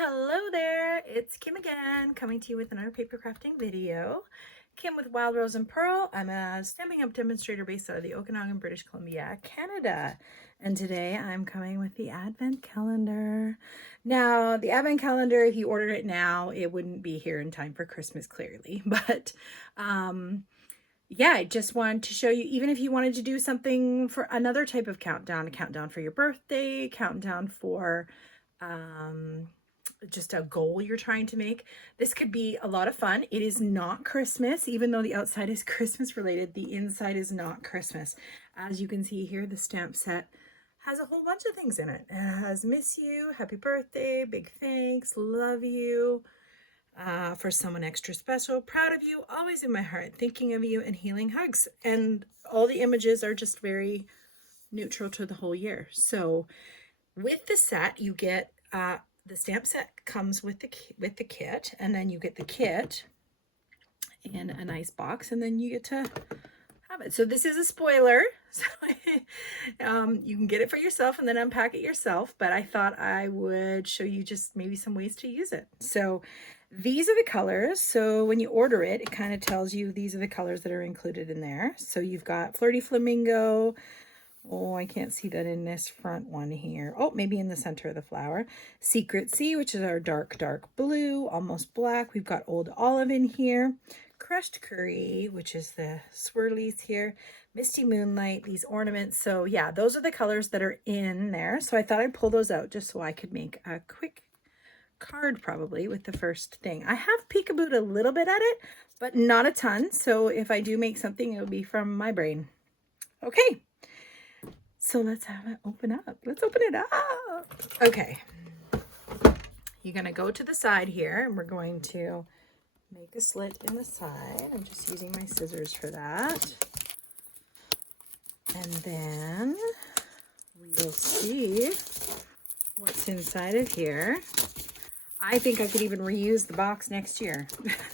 Hello there, it's Kim again, coming to you with another paper crafting video. Kim with Wild Rose and Pearl. I'm a Stampin' Up demonstrator based out of the Okanagan, British Columbia, Canada. And today I'm coming with the Advent calendar. Now, the Advent calendar, if you ordered it now, it wouldn't be here in time for Christmas, clearly. But yeah, I just wanted to show you, even if you wanted to do something for another type of countdown, a countdown for your birthday, countdown for just a goal you're trying to make, this could be a lot of fun. It is not Christmas, even though the outside is Christmas related, the inside is not Christmas. As you can see here, the stamp set has a whole bunch of things in it. It has miss you, happy birthday, big thanks, love you, for someone extra special, proud of you, always in my heart, thinking of you, and healing hugs. And all the images are just very neutral to the whole year. So with the set, you get the stamp set comes with the kit, and then you get the kit in a nice box, and then you get to have it. So this is a spoiler, so you can get it for yourself and then unpack it yourself, but I thought I would show you just maybe some ways to use it. So these are the colors. So when you order it, it kind of tells you these are the colors that are included in there. So you've got Flirty Flamingo. Oh, I can't see that in this front one here. Oh, maybe in the center of the flower. Secret Sea, which is our dark blue, almost black. We've got Old Olive in here. Crushed Curry, which is the swirlies here. Misty Moonlight, these ornaments. So yeah, those are the colors that are in there. So I thought I'd pull those out just so I could make a quick card probably with the first thing. I have peekabooed a little bit at it, but not a ton. So if I do make something, it'll be from my brain. Okay. So let's have it open up. Let's open it up. Okay. You're going to go to the side here, and we're going to make a slit in the side. I'm just using my scissors for that. And then we'll see what's inside of here. I think I could even reuse the box next year.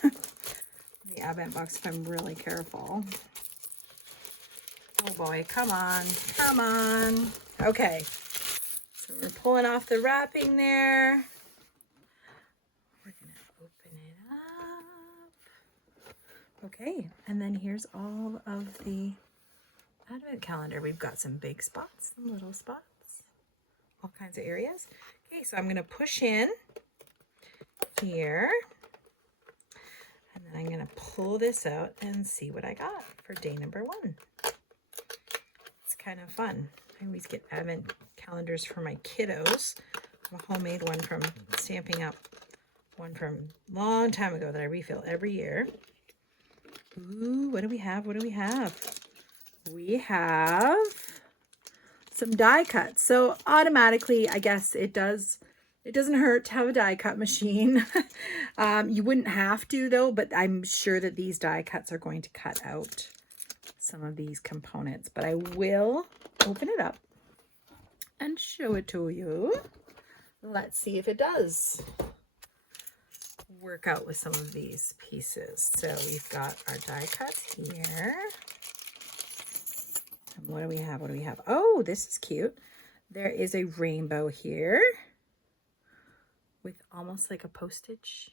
The Advent box, if I'm really careful. Oh boy, come on, come on. Okay, so we're pulling off the wrapping there. We're gonna open it up. Okay, and then here's all of the Advent calendar. We've got some big spots, some little spots, all kinds of areas. Okay, so I'm gonna push in here, and then I'm gonna pull this out and see what I got for day number 1. Kind of fun. I always get Advent calendars for my kiddos. I have a homemade one from Stampin' Up, one from a long time ago that I refill every year. Ooh, what do we have? What do we have? We have some die cuts. So automatically, I guess it doesn't hurt to have a die cut machine. You wouldn't have to though, but I'm sure that these die cuts are going to cut out some of these components, but I will open it up and show it to you. Let's see if it does work out with some of these pieces. So we've got our die cuts here. And what do we have? What do we have? Oh, this is cute. There is a rainbow here with almost like a postage.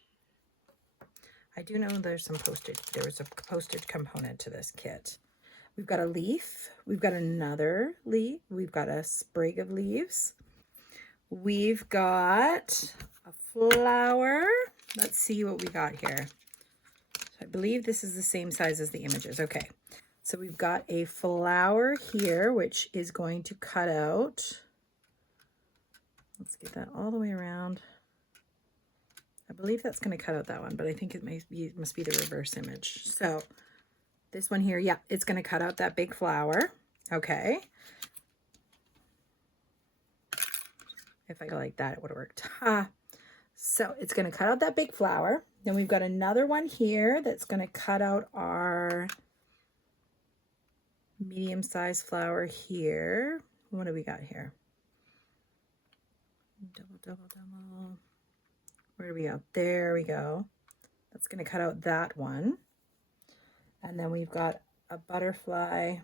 I do know there's some postage. There was a postage component to this kit. We've got a leaf. We've got another leaf. We've got a sprig of leaves. We've got a flower. Let's see what we got here. I believe this is the same size as the images. Okay. So we've got a flower here, which is going to cut out. Let's get that all the way around. I believe that's going to cut out that one, but I think it must be the reverse image. So this one here, yeah, it's going to cut out that big flower. Okay. If I go like that, it would have worked. So it's going to cut out that big flower. Then we've got another one here that's going to cut out our medium-sized flower here. What do we got here? Double. Where do we go? There we go. That's going to cut out that one. And then we've got a butterfly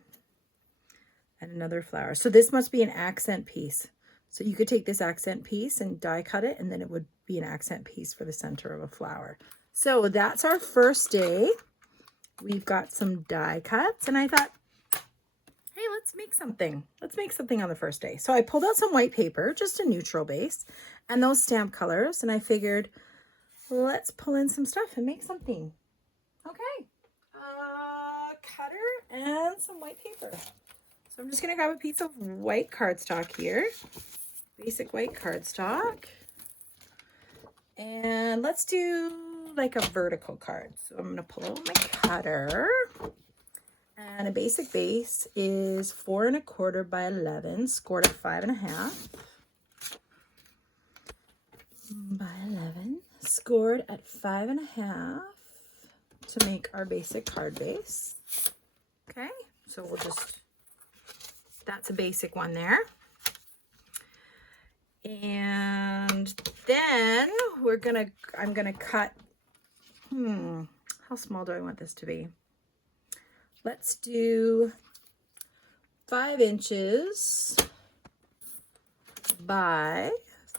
and another flower. So this must be an accent piece. So you could take this accent piece and die cut it, and then it would be an accent piece for the center of a flower. So that's our first day. We've got some die cuts, and I thought, hey, let's make something. Let's make something on the first day. So I pulled out some white paper, just a neutral base, and those stamp colors, and I figured, let's pull in some stuff and make something. Okay, cutter and some white paper. So I'm just gonna grab a piece of white cardstock here, basic white cardstock, and let's do like a vertical card. So I'm gonna pull out my cutter, and a basic base is 4 1/4 by 11, scored at 5 1/2 by 11, scored at 5 1/2 to make our basic card base. Okay, so we'll just, that's a basic one there. And then I'm gonna cut, how small do I want this to be? Let's do 5 inches by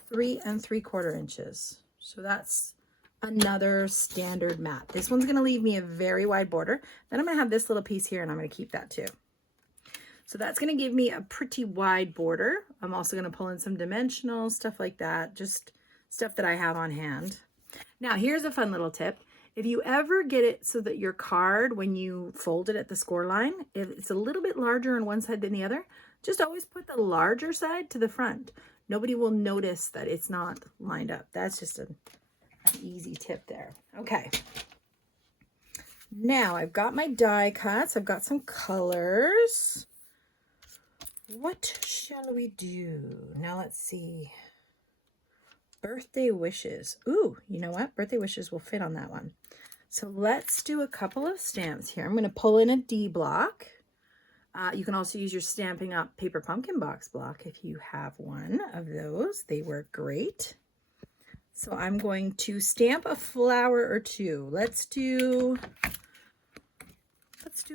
3 3/4 inches. So that's another standard mat. This one's gonna leave me a very wide border. Then I'm gonna have this little piece here, and I'm gonna keep that too. So that's gonna give me a pretty wide border. I'm also gonna pull in some dimensional, stuff like that, just stuff that I have on hand. Now, here's a fun little tip. If you ever get it so that your card, when you fold it at the score line, if it's a little bit larger on one side than the other, just always put the larger side to the front. Nobody will notice that it's not lined up. That's just an easy tip there. Okay. Now I've got my die cuts. I've got some colors. What shall we do? Now let's see. Birthday wishes. Ooh, you know what? Birthday wishes will fit on that one. So let's do a couple of stamps here. I'm going to pull in a D block. You can also use your Stampin' Up! Paper Pumpkin Box block if you have one of those. They work great. So I'm going to stamp a flower or two. Let's do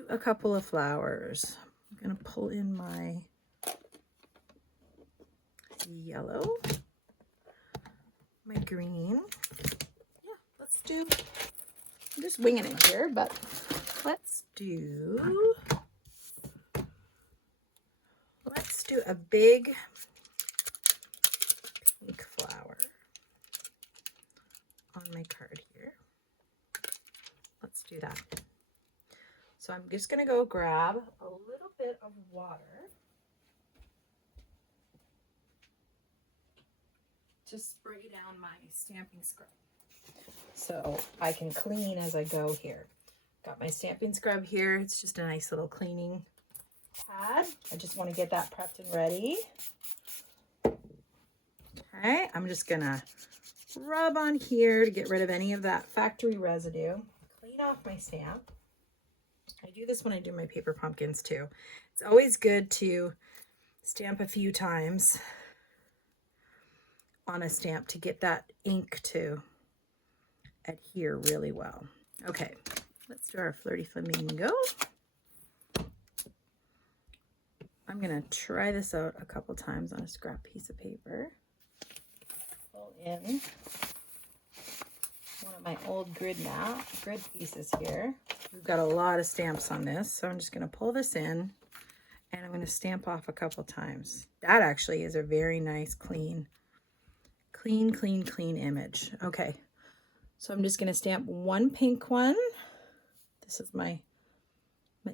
a couple of flowers. I'm going to pull in my yellow, my green. Yeah, I'm just winging it here, but let's do a big pink flower on my card here. Let's do that. So I'm just gonna go grab a little bit of water to spray down my stamping scrub so I can clean as I go here. Got my stamping scrub here. It's just a nice little cleaning pad. I just want to get that prepped and ready. Okay, I'm just gonna rub on here to get rid of any of that factory residue. Clean off my stamp. I do this when I do my paper pumpkins too. It's always good to stamp a few times on a stamp to get that ink to adhere really well. Okay, let's do our Flirty Flamingo. I'm gonna try this out a couple times on a scrap piece of paper. Pull in one of my old grid pieces here. We've got a lot of stamps on this, so I'm just gonna pull this in and I'm gonna stamp off a couple times. That actually is a very nice, clean image. Okay, so I'm just gonna stamp one pink one. This is my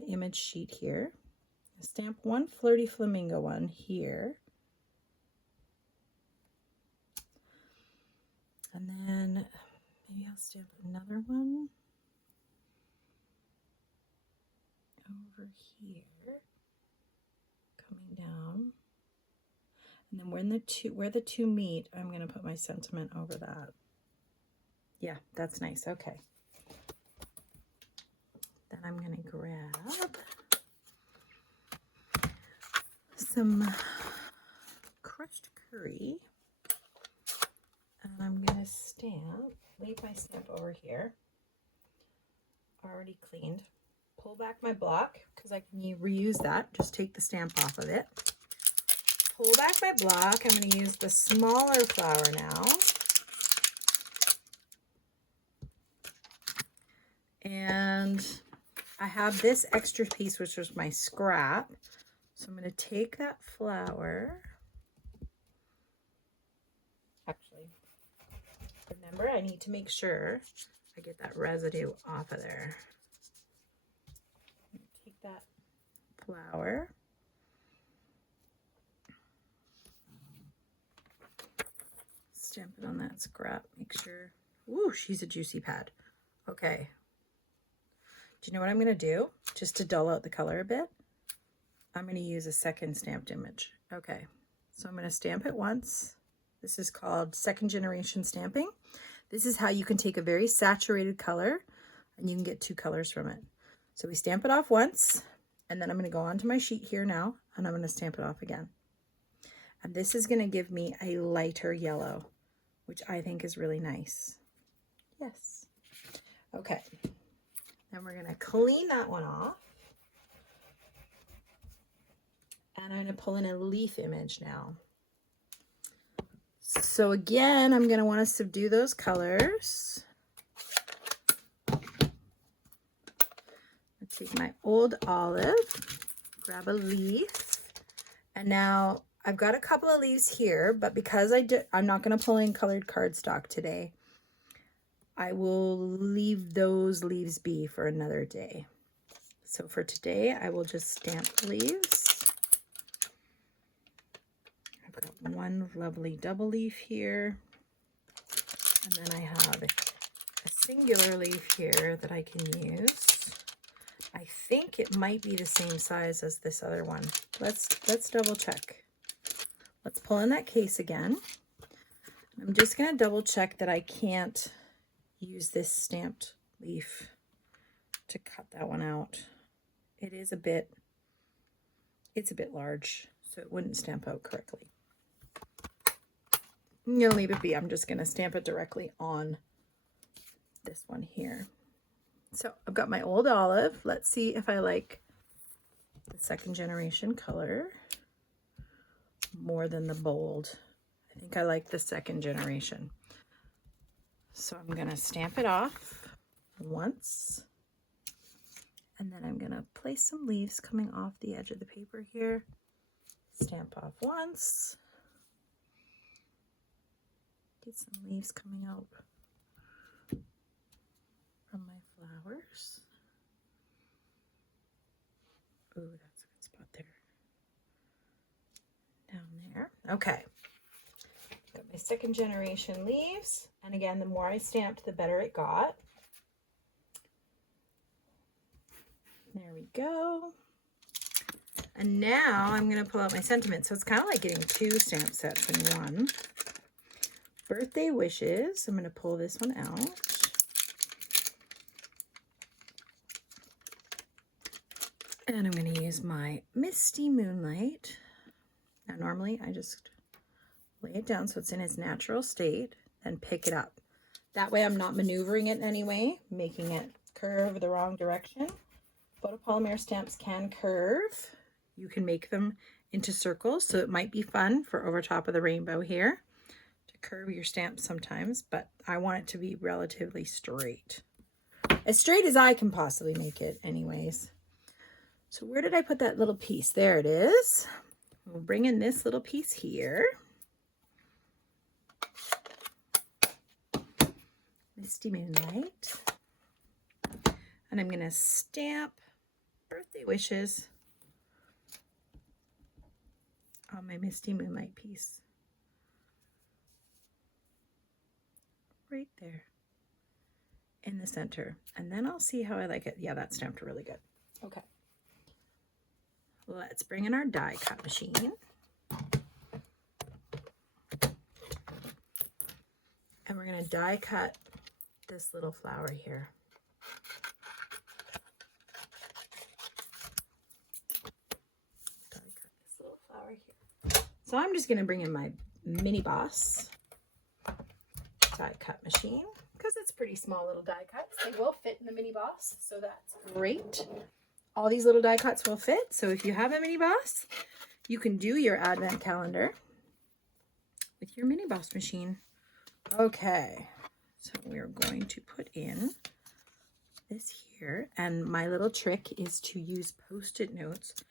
image sheet here. Stamp one Flirty Flamingo one here. And then maybe I'll stamp another one over here, coming down. And then where the two meet, I'm going to put my sentiment over that. Yeah, that's nice. Okay. Then I'm going to grab some crushed curry, and I'm going to leave my stamp over here, already cleaned. Pull back my block because I can reuse that. Just take the stamp off of it. pull back my block. I'm going to use the smaller flower now. And I have this extra piece, which was my scrap. So I'm going to take that flower. Actually, remember, I need to make sure I get that residue off of there. Take that flower. Stamp it on that scrap. Make sure. Ooh, she's a juicy pad. Okay. Do you know what I'm going to do? Just to dull out the color a bit, I'm going to use a second stamped image. Okay. So I'm going to stamp it once. This is called second generation stamping. This is how you can take a very saturated color and you can get two colors from it. So we stamp it off once, and then I'm going to go onto my sheet here now, and I'm going to stamp it off again. And this is going to give me a lighter yellow, which I think is really nice. Yes. Okay. Then we're going to clean that one off. And I'm going to pull in a leaf image now. So again, I'm going to want to subdue those colors. I'll take my old olive, grab a leaf, and now I've got a couple of leaves here, but because I'm not going to pull in colored cardstock today, I will leave those leaves be for another day. So for today, I will just stamp leaves. I've got one lovely double leaf here, and then I have a singular leaf here that I can use. I think it might be the same size as this other one. Let's double check. Let's pull in that case again. I'm just going to double check that I can't use this stamped leaf to cut that one out. It's a bit large, so it wouldn't stamp out correctly. I'm going to leave it be. I'm just going to stamp it directly on this one here. So I've got my old olive. Let's see if I like the second generation color more than the bold. I think I like the second generation. So I'm going to stamp it off once. And then I'm going to place some leaves coming off the edge of the paper here. Stamp off once. Get some leaves coming out from my flowers. Ooh, that's a good spot there. Down there. Okay. Got my second generation leaves. And again, the more I stamped, the better it got. There we go. And now I'm going to pull out my sentiment. So it's kind of like getting two stamp sets in one. Birthday wishes. I'm going to pull this one out. And I'm going to use my Misty Moonlight. Now normally I just lay it down so it's in its natural state, then pick it up. That way I'm not maneuvering it in any way, making it curve the wrong direction. Photopolymer stamps can curve. You can make them into circles, so it might be fun for over top of the rainbow here to curve your stamps sometimes, but I want it to be relatively straight. As straight as I can possibly make it anyways. So where did I put that little piece? There it is. We'll bring in this little piece here. Misty Moonlight. And I'm going to stamp birthday wishes on my Misty Moonlight piece. Right there in the center. And then I'll see how I like it. Yeah, that stamped really good. Okay. Let's bring in our die cut machine. And we're going to die cut this little flower here. Die cut this little flower here. So I'm just going to bring in my mini boss die cut machine because it's pretty small little die cuts. They will fit in the mini boss, so that's great. All these little die cuts will fit. So if you have a mini boss, You can do your advent calendar with your mini boss machine. Okay, so we're going to put in this here, and my little trick is to use Post-it notes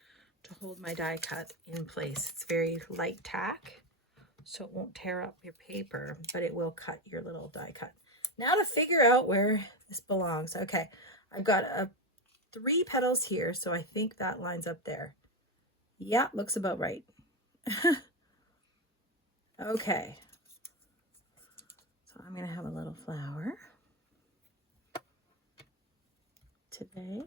to hold my die cut in place. It's very light tack, so it won't tear up your paper, but it will cut your little die cut. Now to figure out where this belongs. Okay, I've got 3 petals here, so I think that lines up there. Yeah, looks about right. Okay, so I'm gonna have a little flower today.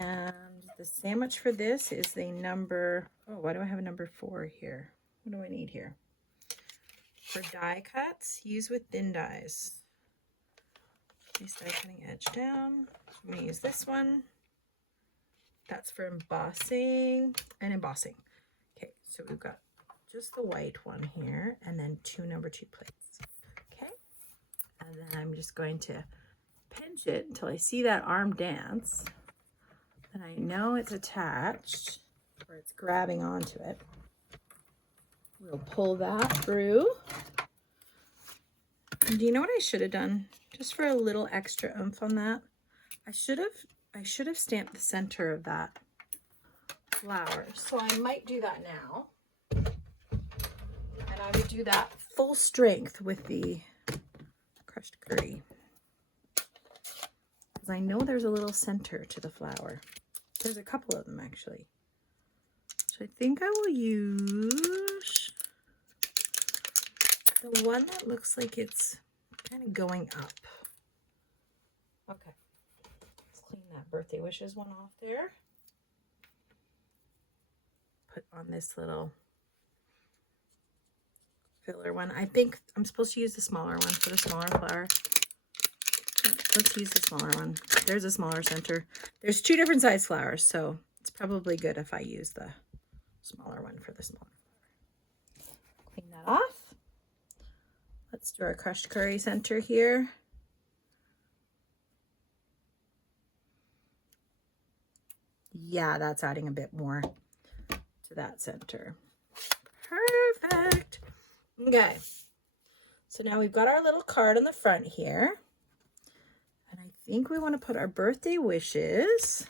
And the sandwich for this is the number, oh, why do I have a number 4 here? What do I need here? For die cuts, use with thin dies. Place die cutting edge down. I'm going to use this one. That's for embossing and embossing. Okay, so we've got just the white one here, and then 2 number 2 plates. Okay, and then I'm just going to pinch it until I see that arm dance. And I know it's attached, or it's grabbing onto it. We'll pull that through. And do you know what I should have done? Just for a little extra oomph on that, I should have stamped the center of that flower. So I might do that now. And I would do that full strength with the crushed curry. Because I know there's a little center to the flower. There's a couple of them actually. So I think I will use the one that looks like it's kind of going up. Okay. Let's clean that birthday wishes one off there. Put on this little filler one. I think I'm supposed to use the smaller one for the smaller flower. Let's use the smaller one. There's a smaller center. There's 2 different size flowers, so it's probably good if I use the smaller one for the smaller flower. Clean that off. Let's do our crushed curry center here. Yeah, that's adding a bit more to that center. Perfect. Okay. So now we've got our little card on the front here. And I think we want to put our birthday wishes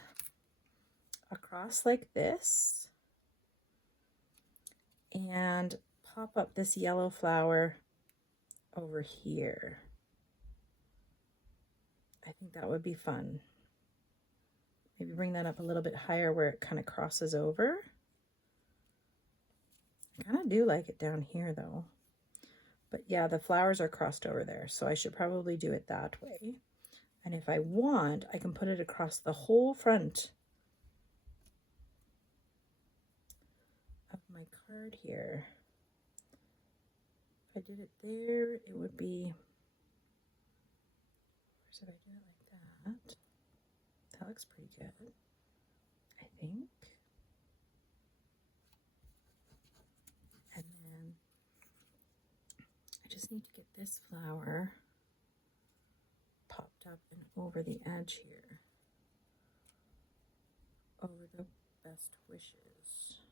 across like this and pop up this yellow flower over here. I think that would be fun. Maybe bring that up a little bit higher where it kind of crosses over. I kind of do like it down here though. But yeah, the flowers are crossed over there, so I should probably do it that way. And if I want, I can put it across the whole front of my card here. If I did it there, it would be, where's if I did it like that? That looks pretty good, I think. And then I just need to get this flower popped up and over the edge here, over the best wishes.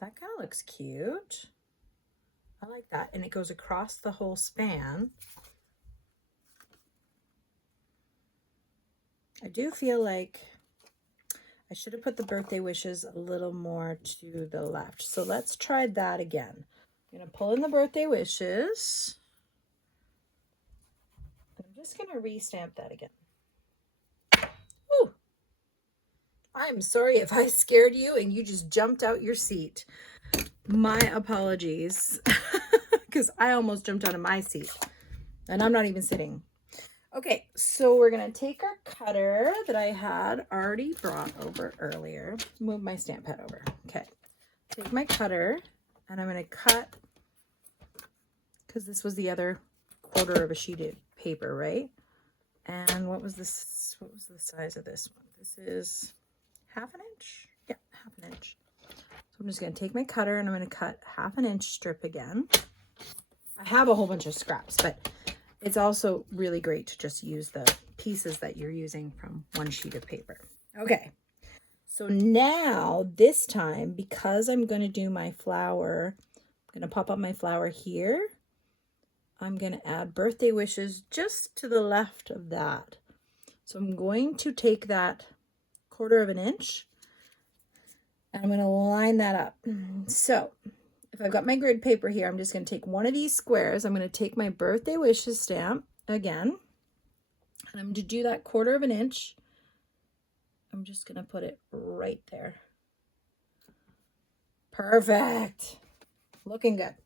That kind of looks cute. I like that, and it goes across the whole span. I do feel like I should have put the birthday wishes a little more to the left, so let's try that again. I'm going to pull in the birthday wishes. I'm just going to re-stamp that again. Ooh. I'm sorry if I scared you and you just jumped out your seat. My apologies, because I almost jumped out of my seat and I'm not even sitting. Okay, so we're going to take our cutter that I had already brought over earlier. Move my stamp pad over. Okay, take my cutter and I'm going to cut, because this was the other quarter of a sheet of paper, right? And what was this? What was the size of this one? This is 1/2 inch. Yeah, 1/2 inch. So I'm just going to take my cutter and I'm going to cut 1/2 inch strip again. I have a whole bunch of scraps, but it's also really great to just use the pieces that you're using from one sheet of paper. Okay, So now this time, because I'm going to do my flower, I'm going to pop up my flower here. I'm going to add birthday wishes just to the left of that. So I'm going to take that 1/4 of an inch and I'm going to line that up. So if I've got my grid paper here, I'm just going to take one of these squares. I'm going to take my birthday wishes stamp again, and I'm going to do that 1/4 of an inch. I'm just going to put it right there. Perfect. Looking good.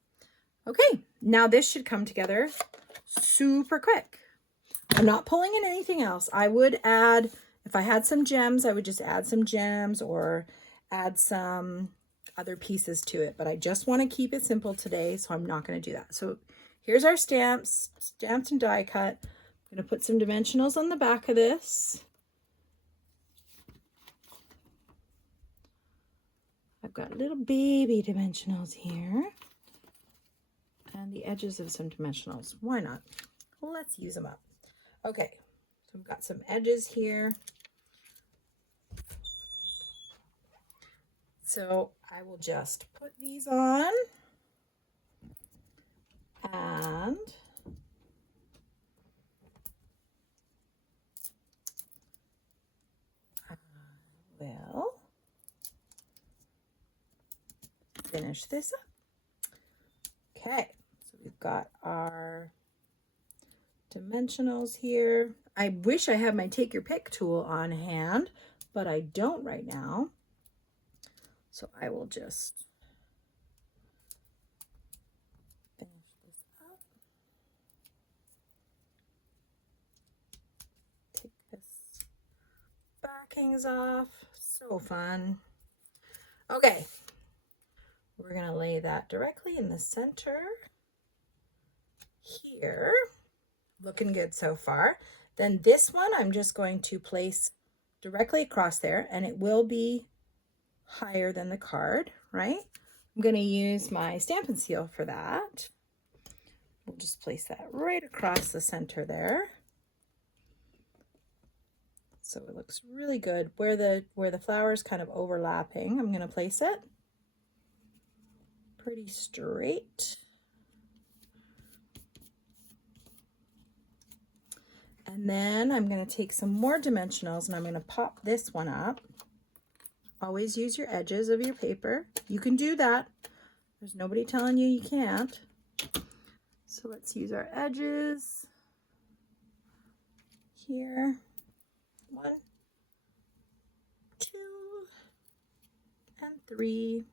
Okay, now this should come together super quick. I'm not pulling in anything else. I would add, if I had some gems, I would just add some gems or add some other pieces to it, but I just want to keep it simple today, so I'm not going to do that. So here's our stamps, stamped and die cut. I'm going to put some dimensionals on the back of this. I've got little baby dimensionals here and the edges of some dimensionals. Why not? Well, let's use them up. Okay, so I've got some edges here. So I will just put these on and I will finish this up. Okay, so we've got our dimensionals here. I wish I had my take your pick tool on hand, but I don't right now. So I will just finish this up. Take this backings off. So fun. Okay, we're going to lay that directly in the center here. Looking good so far. Then this one I'm just going to place directly across there, and it will be higher than the card, right? I'm going to use my Stampin' Seal for that. We'll just place that right across the center there. So it looks really good. Where the flower is kind of overlapping, I'm going to place it pretty straight. And then I'm going to take some more dimensionals and I'm going to pop this one up. Always use your edges of your paper. You can do that. There's nobody telling you you can't. So let's use our edges here. 1, 2, and 3.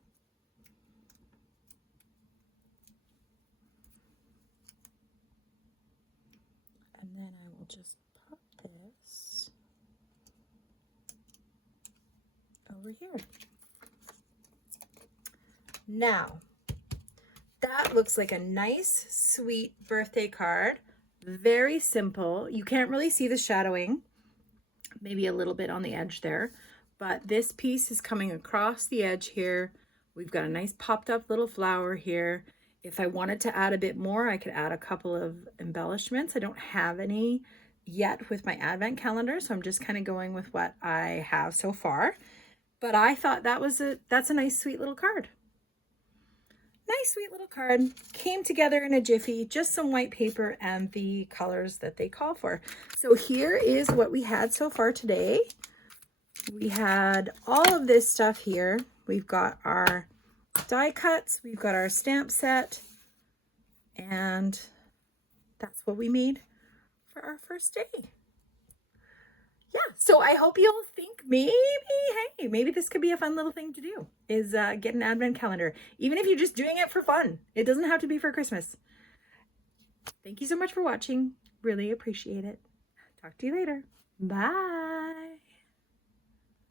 And then I will just pop this over here. Now, that looks like a nice, sweet birthday card. Very simple. You can't really see the shadowing, maybe a little bit on the edge there, but this piece is coming across the edge here. We've got a nice popped up little flower here. If I wanted to add a bit more, I could add a couple of embellishments. I don't have any yet with my advent calendar, so I'm just kind of going with what I have so far. But I thought that's a nice, sweet little card. Nice, sweet little card. Came together in a jiffy, just some white paper and the colors that they call for. So here is what we had so far today. We had all of this stuff here. We've got our die cuts, we've got our stamp set, and that's what we made for our first day. Yeah, so I hope you'll think maybe this could be a fun little thing to do, is get an advent calendar, even if you're just doing it for fun. It doesn't have to be for Christmas. Thank you so much for watching. Really appreciate it. Talk to you later. Bye.